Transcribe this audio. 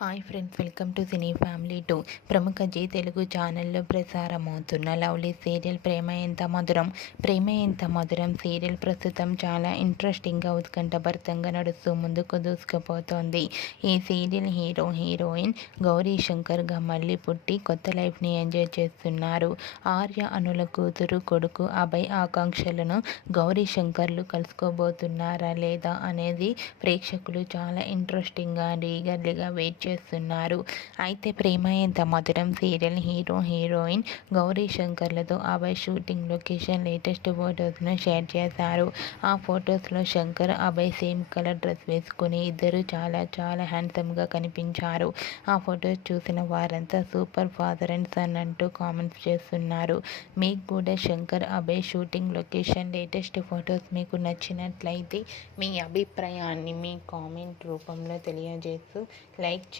Hi friends welcome to cine family two ప్రముఖ G Telugu ఛానల్లో ప్రసారమవుతున్న లవ్లీ సీరియల్ ప్రేమ ఎంత మధురం? ప్రేమ ఎంత మధురం? సీరియల్ ప్రస్తుతం చాలా ఇంట్రెస్టింగ్గా ఉత్కంఠభరితంగా నడుస్తూ ముందుకు దూసుకుపోతోంది. ఈ సీరియల్ హీరో హీరోయిన్ గౌరీ శంకర్గా మళ్ళీ పుట్టి కొత్త లైఫ్ని ఎంజాయ్ చేస్తున్నారు. ఆర్య అనుల కూతురు కొడుకు అభయ్ ఆకాంక్షలను గౌరీ శంకర్లు కలుసుకోబోతున్నారా లేదా అనేది ప్రేక్షకులు చాలా ఇంట్రెస్టింగ్గా లీగర్లీగా వెయిట్ చేస్తున్నారు. అయితే Prema Entha Madhuram. Serial hero heroine Gauri శంకర్లతో Abhay shooting location latest ఫొటోస్ను షేర్ చేశారు. ఆ ఫొటోస్లో Shankar Abhay same colour dress వేసుకుని ఇద్దరు చాలా చాలా హ్యాండ్సమ్గా కనిపించారు. ఆ ఫొటోస్ చూసిన వారంతా సూపర్ ఫాదర్ అండ్ సన్ అంటూ కామెంట్స్ చేస్తున్నారు. మీకు కూడా Shankar Abhay shooting location latest photos మీకు నచ్చినట్లయితే మీ అభిప్రాయాన్ని మీ కామెంట్ రూపంలో తెలియజేస్తూ లైక్